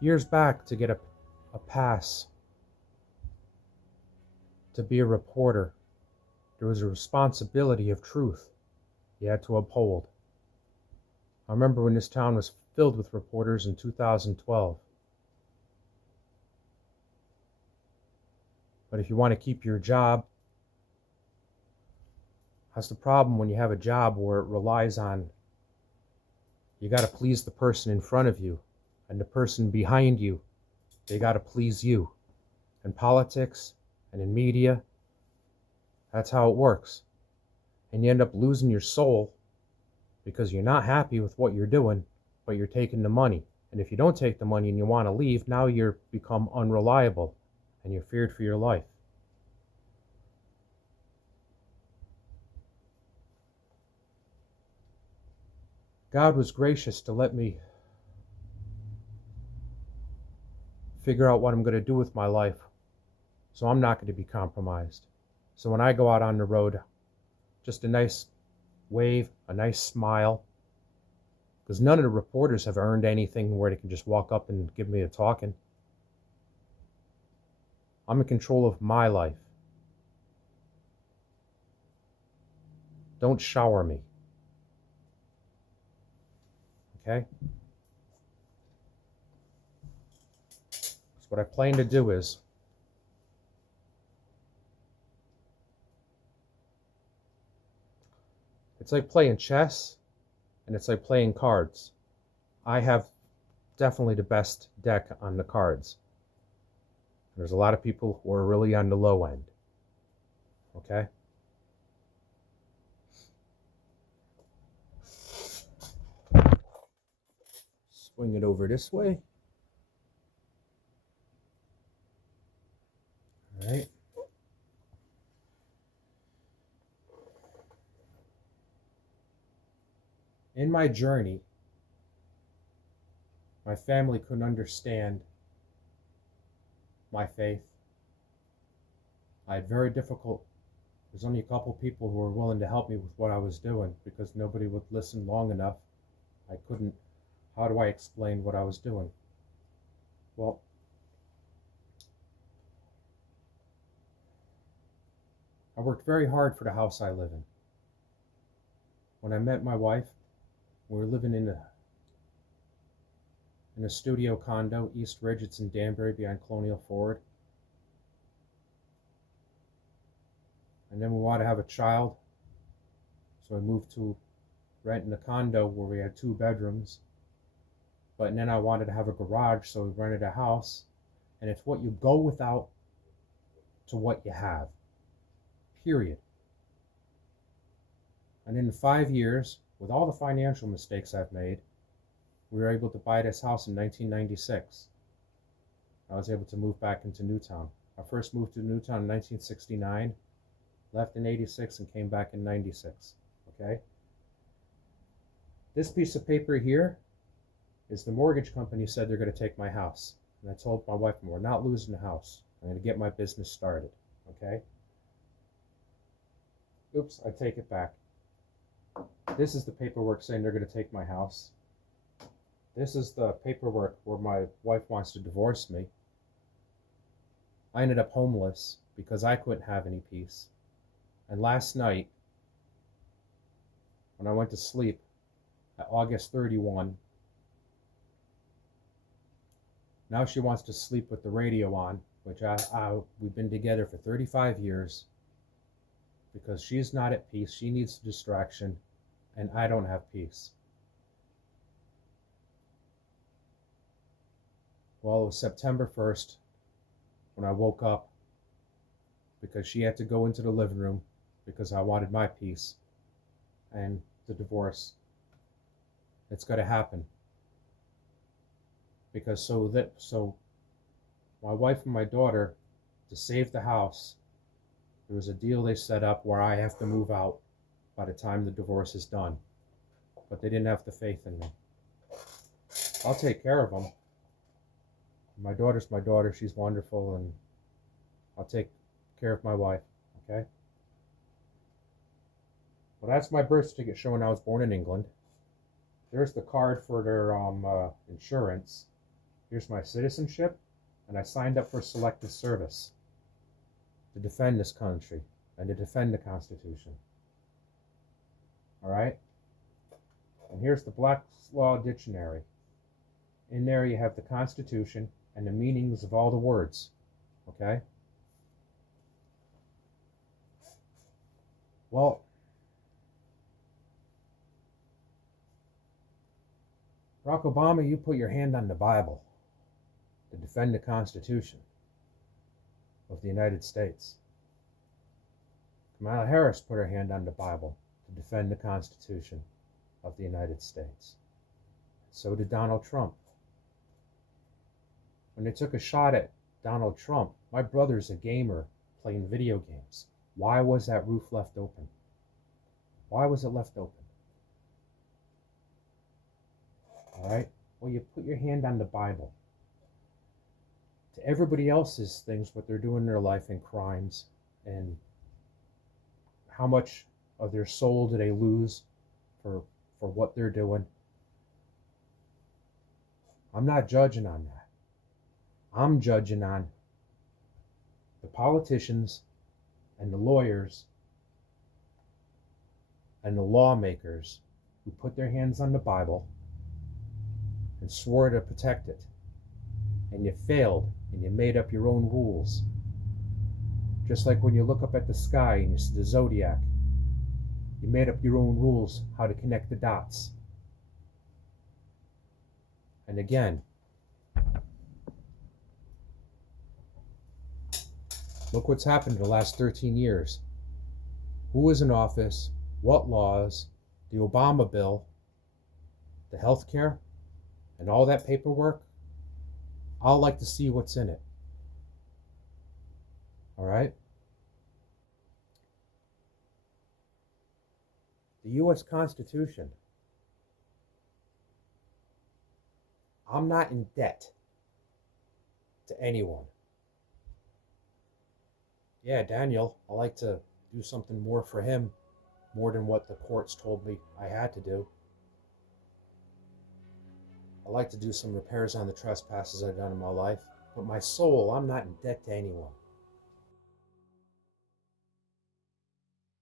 years back to get a pass to be a reporter. There was a responsibility of truth you had to uphold. I remember when this town was filled with reporters in 2012. But if you want to keep your job, that's the problem when you have a job where it relies on you got to please the person in front of you, and the person behind you, they got to please you. In politics and in media, that's how it works. And you end up losing your soul because you're not happy with what you're doing, but you're taking the money. And if you don't take the money and you want to leave, now you're become unreliable and you're feared for your life. God was gracious to let me figure out what I'm going to do with my life, so I'm not going to be compromised. So when I go out on the road, just a nice wave, a nice smile, because none of the reporters have earned anything where they can just walk up and give me a talking. I'm in control of my life. Don't shower me. Okay? So what I plan to do is it's like playing chess and it's like playing cards. I have definitely the best deck on the cards. There's a lot of people who are really on the low end. Okay? Swing it over this way. All right. In my journey, my family couldn't understand my faith. I had very difficult, there's only a couple people who were willing to help me with what I was doing because nobody would listen long enough. I couldn't, how do I explain what I was doing? Well, I worked very hard for the house I live in. When I met my wife, we were living in a studio condo, East Ridge. It's in Danbury behind Colonial Ford. And then we wanted to have a child, so I moved to renting a condo where we had 2 bedrooms. But then I wanted to have a garage, so we rented a house. And it's what you go without to what you have. Period. And in 5 years, with all the financial mistakes I've made, we were able to buy this house in 1996. I was able to move back into Newtown. I first moved to Newtown in 1969, left in 86, and came back in 96. Okay? This piece of paper here is the mortgage company said they're going to take my house. And I told my wife, we're not losing the house. I'm going to get my business started. Okay? Oops, I take it back. This is the paperwork saying they're going to take my house. This is the paperwork where my wife wants to divorce me. I ended up homeless because I couldn't have any peace. And last night, when I went to sleep at August 31, now she wants to sleep with the radio on, which we've been together for 35 years because she's not at peace. She needs distraction, and I don't have peace. Well, it was September 1st when I woke up because she had to go into the living room because I wanted my peace and the divorce. It's got to happen. Because so my wife and my daughter, to save the house, there was a deal they set up where I have to move out by the time the divorce is done. But they didn't have the faith in me. I'll take care of them. My daughter's my daughter. She's wonderful, and I'll take care of my wife. Okay? Well, that's my birth certificate showing I was born in England. There's the card for their insurance. Here's my citizenship, and I signed up for selective service to defend this country and to defend the Constitution. All right? And here's the Black's Law Dictionary. In there you have the Constitution and the meanings of all the words. Okay? Well, Barack Obama, you put your hand on the Bible to defend the Constitution of the United States. Kamala Harris put her hand on the Bible to defend the Constitution of the United States. So did Donald Trump. When they took a shot at Donald Trump, my brother's a gamer playing video games. Why was that roof left open? Why was it left open? All right? Well, you put your hand on the Bible. To everybody else's things, what they're doing in their life and crimes, and how much of their soul do they lose for what they're doing. I'm not judging on that. I'm judging on the politicians and the lawyers and the lawmakers who put their hands on the Bible and swore to protect it. And you failed, and you made up your own rules. Just like when you look up at the sky and you see the zodiac, you made up your own rules how to connect the dots. And again, look what's happened in the last 13 years. Who was in office? What laws? The Obama bill, the health care, and all that paperwork. I'd like to see what's in it. All right? The U.S. Constitution. I'm not in debt to anyone. Yeah, Daniel, I like to do something more for him, more than what the courts told me I had to do. I like to do some repairs on the trespasses I've done in my life, but my soul, I'm not in debt to anyone.